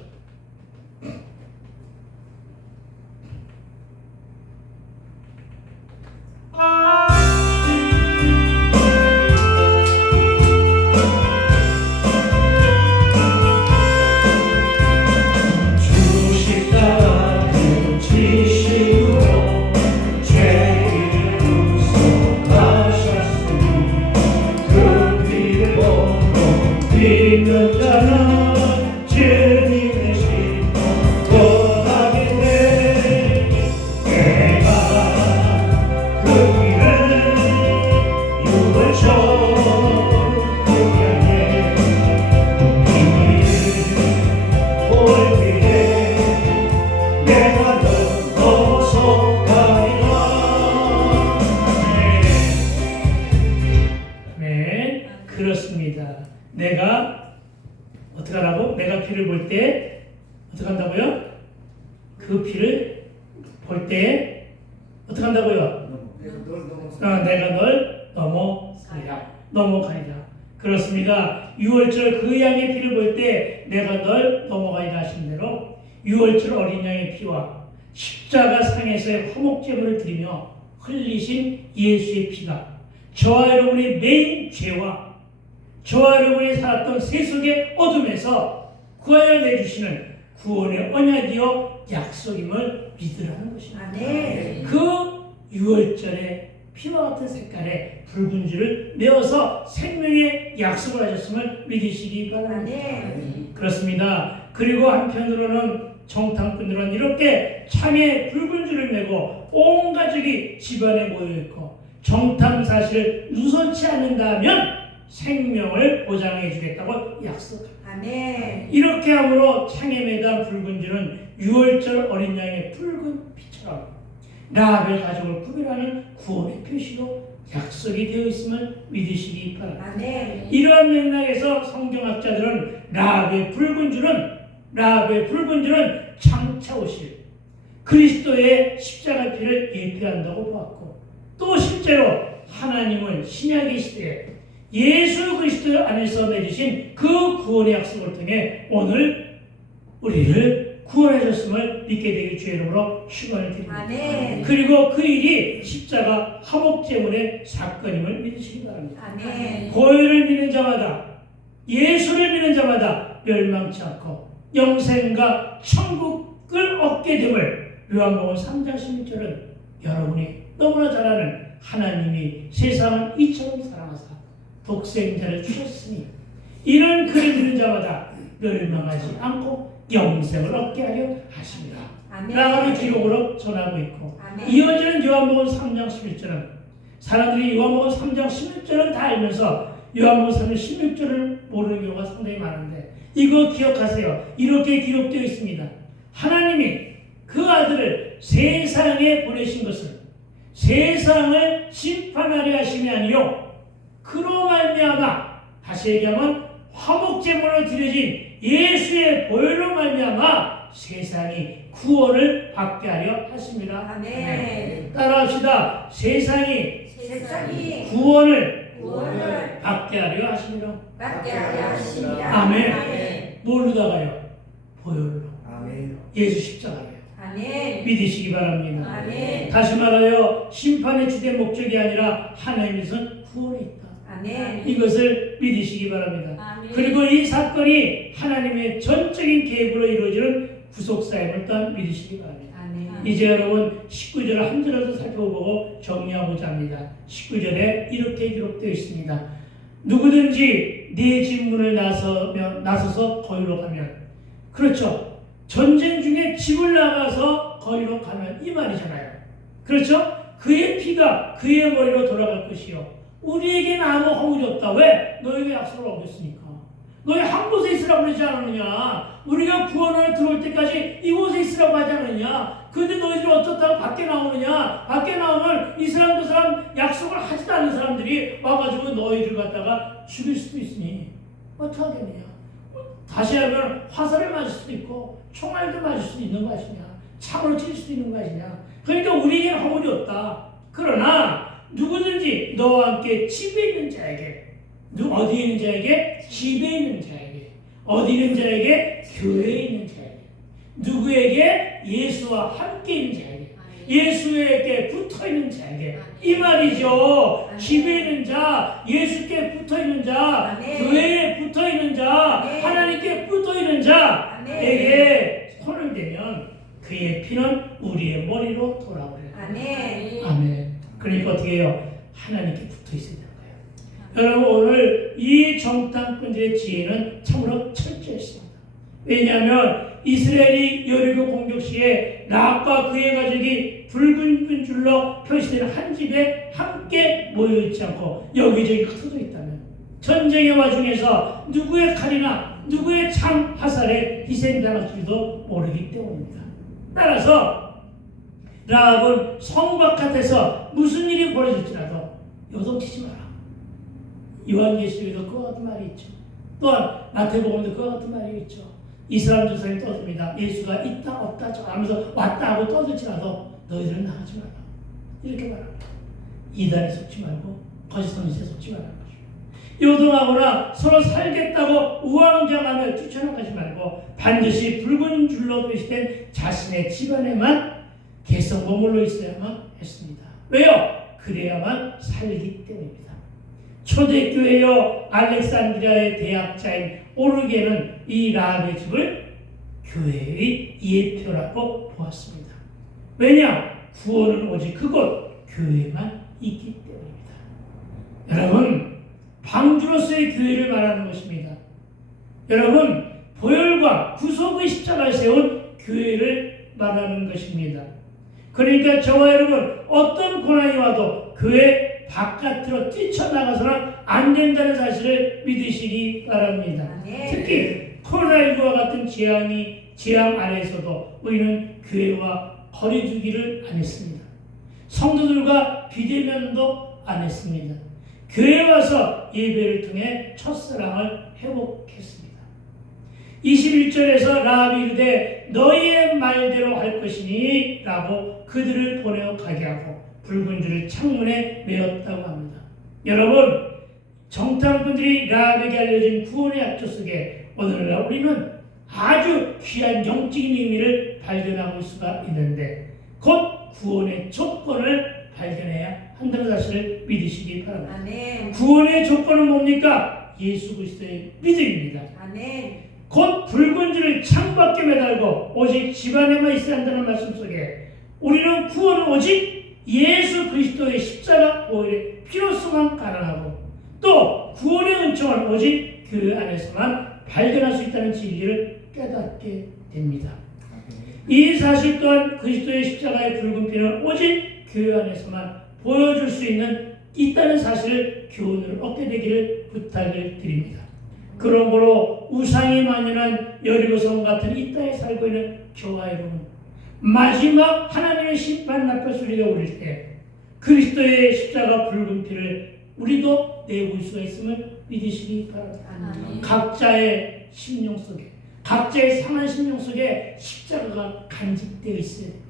그렇습니다. 내가 어떻게 하라고? 내가 피를 볼 때 어떻게 한다고요? 그 피를 볼 때 어떻게 한다고요? 내가 널 넘어가리라. 그렇습니다. 6월절 그 양의 피를 볼 때 내가 널 넘어가리라 하신 대로 6월절 어린 양의 피와 십자가 상에서의 화목제물을 드리며 흘리신 예수의 피가 저와 여러분의 매인 죄와 저와 여러분이 살았던 세속의 어둠에서 구하여 내주시는 구원의 언약이요 약속임을 믿으라는 것입니다. 그 6월절에 피와 같은 색깔의 붉은 줄을 메어서 생명의 약속을 하셨음을 믿으시기 바랍니다. 그렇습니다. 그리고 한편으로는 정탐꾼들은 이렇게 창에 붉은 줄을 메고 온 가족이 집안에 모여있고 정탐 사실을 누설치 않는다면 생명을 보장해 주겠다고 약속합니다. 아멘. 이렇게 함으로 창에 매단 붉은 줄은 6월절 어린 양의 붉은 피처럼 라합의 가족을 구별하는 구원의 표시로 약속이 되어 있음을 믿으시기 바랍니다. 아멘. 이러한 맥락에서 성경학자들은 라합의 붉은 줄은 장차 오실 그리스도의 십자가 피를 예표한다고 보았고, 또 실제로 하나님은 신약의 시대에 예수 그리스도 안에서 맺으신 그 구원의 약속을 통해 오늘 우리를 구원하셨음을 믿게 되길 주의 이름으로 축원을 드립니다. 아멘. 그리고 그 일이 십자가 화목제물의 사건임을 믿으시기 바랍니다. 아멘. 보혈을 믿는 자마다, 예수를 믿는 자마다 멸망치 않고 영생과 천국을 얻게 됨을 요한복음 3장 16절은 여러분이 너무나 잘 아는 하나님이 세상을 이처럼 사랑하사 독생자를 주셨으니 이런 그를 믿는 자마다 멸망하지 않고 영생을 얻게 하려 하십니다. 아멘. 라는 기록으로 전하고 있고, 아멘. 이어지는 요한복음 3장 11절은 사람들이 요한복음 3장 16절은 다 알면서 요한복음 3장 16절을 모르는 경우가 상당히 많은데, 이거 기억하세요. 이렇게 기록되어 있습니다. 하나님이 그 아들을 세상에 보내신 것은 세상을 심판하려 하심이 아니요 그로 말미암아, 다시 얘기하면 화목제물로 드려진 예수의 보혈로 말미암아 세상이 구원을 받게 하려 하십니다. 아멘. 따라합시다. 세상이 세상이 구원을 구원을 받게 하려 하십니다. 받게 하려 하십니다. 아멘. 아멘. 뭘로다가요? 보혈로. 아멘. 예수 십자가요. 아멘. 믿으시기 바랍니다. 아멘. 다시 말하여 심판의 주된 목적이 아니라 하나님께서는 구원에 있다. 아멘. 이것을 믿으시기 바랍니다. 아멘. 그리고 이 사건이 하나님의 전적인 계획으로 이루어지는 구속사임을 또한 믿으시기 바랍니다. 아멘. 이제 여러분 19절 한 절을 더 살펴보고 정리하고자 합니다. 19절에 이렇게 기록되어 있습니다. 누구든지 네 집문을 나서서 거리로 가면, 그렇죠, 전쟁 중에 집을 나가서 거리로 가면 이 말이잖아요. 그렇죠? 그의 피가 그의 머리로 돌아갈 것이요 우리에게는 아무 허물이 없다. 왜? 너희가 약속을 어겼으니까. 너희 한 곳에 있으라고 그러지 않았느냐? 우리가 구원을 들어올 때까지 이곳에 있으라고 하지 않았느냐? 그런데 너희들이 어떻다고 밖에 나오느냐? 밖에 나오면 이 사람 저 사람 약속을 하지도 않은 사람들이 와가지고 너희를 갖다가 죽일 수도 있으니 어떻게 하겠느냐? 다시 하면 화살을 맞을 수도 있고 총알도 맞을 수도 있는 것이냐? 창으로 칠 수도 있는 것이냐? 그러니까 우리에게는 허물이 없다. 그러나 누구든지 너와 함께 집에 있는 자에게, 어디에 있는 자에게? 집에 있는 자에게. 어디 있는 자에게? 교회에 있는 자에게. 누구에게? 예수와 함께 있는 자에게. 예수에게 붙어있는 자에게. 이 말이죠. 집에 있는 자, 예수께 붙어있는 자, 아멘. 교회에 붙어있는 자, 아멘. 하나님께 붙어있는 자에게 아멘. 손을 대면 그의 피는 우리의 머리로 돌아오리라. 아멘. 아멘. 그러니까 어떻게 해요? 하나님께 붙어 있어야 되는 거예요. 여러분, 오늘 이 정탐꾼들의 지혜는 참으로 철저했습니다. 왜냐하면 이스라엘이 여리고 공격 시에 라합과 그의 가족이 붉은 줄로 표시되는 한 집에 함께 모여있지 않고 여기저기 흩어져 있다면 전쟁의 와중에서 누구의 칼이나 누구의 창 화살에 희생당할지도 모르기 때문입니다. 따라서 라합은 성 바깥에서 무슨 일이 벌어질지라도 요동치지 마라. 요한계시록에도 그와 같은 말이 있죠. 또한 마태복음에도 그와 같은 말이 있죠. 이 사람 저 사람이 떠듭니다. 예수가 있다 없다 하면서 왔다 하고 떠들지라도 너희들은 나가지 마라. 이렇게 말합니다. 이단에 속지 말고 거짓 선지자에 속지 말라는 것입니다. 요동하거나 서로 살겠다고 우왕좌왕하며 뛰쳐나가지 말고 반드시 붉은 줄로 표시된 자신의 집안에만 개성건물로 있어야만 했습니다. 왜요? 그래야만 살기 때문입니다. 초대교회여 알렉산드리아의 대학자인 오르게는 이 라합의 집을 교회의 예표라고 보았습니다. 왜냐? 구원은 오직 그곳 교회만 있기 때문입니다. 여러분, 방주로서의 교회를 말하는 것입니다. 여러분, 보혈과 구속의 십자가를 세운 교회를 말하는 것입니다. 그러니까 저와 여러분 어떤 고난이 와도 교회 바깥으로 뛰쳐나가서는 안 된다는 사실을 믿으시기 바랍니다. 아멘. 특히 코로나19와 같은 재앙 아래에서도 우리는 교회와 거리두기를 안 했습니다. 성도들과 비대면도 안 했습니다. 교회에 와서 예배를 통해 첫사랑을 회복했습니다. 21절에서 라합이 이르되 너희의 말대로 할 것이니 라고 그들을 보내어 가게 하고 붉은 줄을 창문에 메었다고 합니다. 여러분, 정탐꾼들이 라합에게 알려진 구원의 약조 속에 오늘날 우리는 아주 귀한 영적인 의미를 발견하고 있을 수가 있는데 곧 구원의 조건을 발견해야 한다는 사실을 믿으시기 바랍니다. 아멘. 구원의 조건은 뭡니까? 예수 그리스도의 믿음입니다. 아멘. 곧 붉은 줄을 창밖에 매달고 오직 집안에만 있어야 한다는 말씀 속에 우리는 구원은 오직 예수 그리스도의 십자가 보혈의 피로서만 가능하고 또 구원의 은총은 오직 그 안에서만 발견할 수 있다는 진리를 깨닫게 됩니다. 이 사실 또한 그리스도의 십자가의 붉은 피는 오직 그 안에서만 보여줄 수 있다는 사실을 교훈을 얻게 되기를 부탁을 드립니다. 그러므로 우상이 만연한 여리고성 같은 이 땅에 살고 있는 교와 여러분, 마지막 하나님의 심판 나팔 소리가 울릴 때 그리스도의 십자가 붉은 피를 우리도 내볼 수가 있음을 믿으시기 바랍니다. 아멘. 각자의 심령 속에, 각자의 상한 심령 속에 십자가가 간직되어 있어야 됩니다.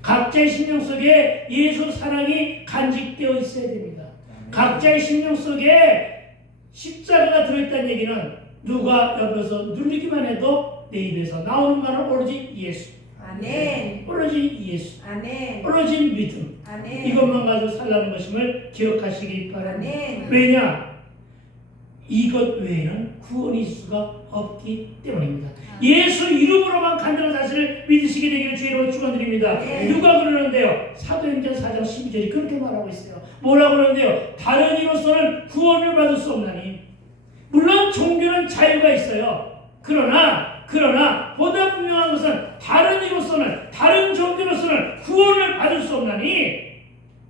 각자의 심령 속에 예수 사랑이 간직되어 있어야 됩니다. 각자의 심령 속에 십자가가 들어있다는 얘기는 누가 옆에서 누르기만 해도 내 입에서 나오는 말은 오로지 예수, 아멘. 오로지 예수, 아멘. 오로지 믿음, 아멘. 이것만 가지고 살라는 것임을 기억하시기 바랍니다. 아멘. 왜냐? 이것 외에는 구원이 있을 수가 없기 때문입니다. 예수 이름으로만 간다는 사실을 믿으시게 되기를 주의로 축원드립니다. 네. 누가 그러는데요? 사도행전 4장 12절이 그렇게 말하고 있어요. 뭐라고 그러는데요? 다른 이로서는 구원을 받을 수 없나니. 물론 종교는 자유가 있어요. 그러나 보다 분명한 것은 다른 이로서는, 다른 종교로서는 구원을 받을 수 없나니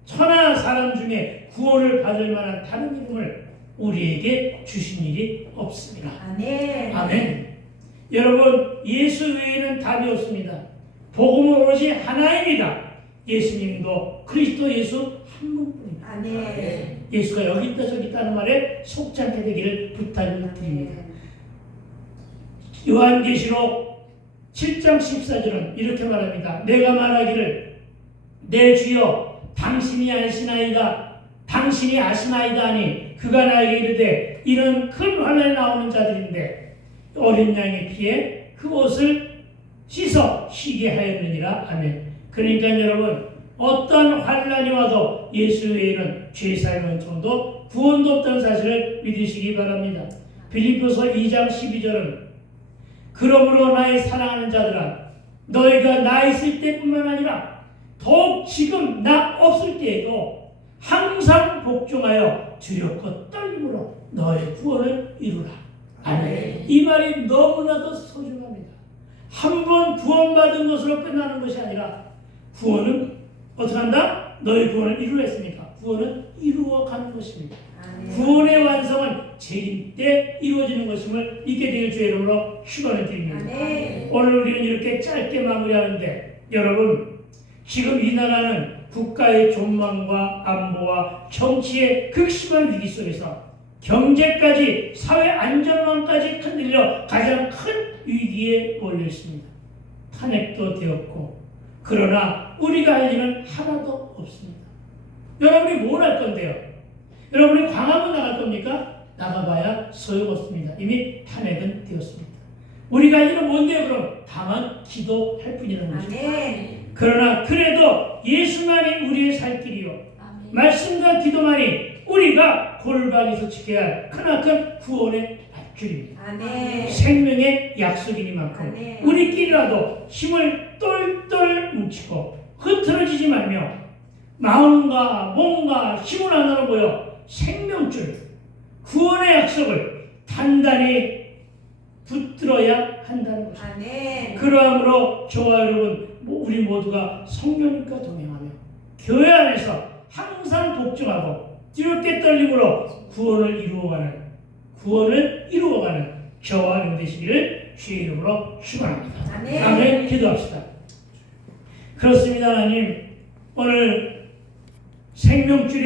천하 사람 중에 구원을 받을 만한 다른 이름을 우리에게 주신 일이 없습니다. 아멘. 아멘. 여러분, 예수 외에는 답이 없습니다. 복음은 오로지 하나입니다. 예수님도 그리스도 예수 한 분뿐입니다. 아멘. 예수가 여기 있다 저기 있다는 말에 속지 않게 되기를 부탁을 드립니다. 요한계시록 7장 14절은 이렇게 말합니다. 내가 말하기를 내 주여 당신이 아시나이다 하니 그가 나에게 이르되 이런 큰 환난에 나오는 자들인데 어린 양의 피에 그 옷을 씻어 쉬게 하였느니라. 아멘. 그러니까 여러분, 어떤 환난이 와도 예수 외에는 죄사함의 은총도 구원도 없다는 사실을 믿으시기 바랍니다. 빌립보서 2장 12절은 그러므로 나의 사랑하는 자들아 너희가 나 있을 때뿐만 아니라 더욱 지금 나 없을 때에도 항상 복종하여 두렵고 떨림으로 너의 구원을 이루라. 아멘. 이 말이 너무나도 소중합니다. 한 번 구원받은 것으로 끝나는 것이 아니라 구원은 어떻게 한다? 너의 구원을 이루려 했으니까 구원은 이루어가는 것입니다. 아멘. 구원의 완성은 재림 때 이루어지는 것임을 믿게 되길 주의 이름으로 축원을 드립니다. 아멘. 오늘 우리는 이렇게 짧게 마무리하는데 여러분, 지금 이 나라는 국가의 존망과 안보와 정치의 극심한 위기 속에서 경제까지 사회 안전망까지 흔들려 가장 큰 위기에 몰려 있습니다. 탄핵도 되었고 그러나 우리가 할 일은 하나도 없습니다. 여러분이 뭘 할 건데요? 여러분이 광화문 나갈 겁니까? 나가봐야 소용없습니다. 이미 탄핵은 되었습니다. 우리가 할 일은 뭔데요? 그럼 다만 기도할 뿐이라는 것입니다. 아멘. 그러나 그래도 예수만이 우리의 살 길이요 아멘. 말씀과 기도만이 우리가 골방에서 지켜야 할 크나큰 구원의 밧줄입니다. 아멘. 생명의 약속이니만큼 아멘. 우리끼리라도 힘을 똘똘 뭉치고 흐트러지지 말며 마음과 몸과 힘을 하나로 모여 생명줄 구원의 약속을 단단히 붙들어야 한다는 것입니다. 아멘. 그러함으로 저와 여러분 우리 모두가 성령님과 동행하며 교회 안에서 항상 복종하고 뜨겁게 떨림으로 구원을 이루어가는 저와 여러분 되시기를 주의 이름으로 축원합니다. 아멘. 아멘. 기도합시다. 그렇습니다. 하나님, 오늘 생명줄에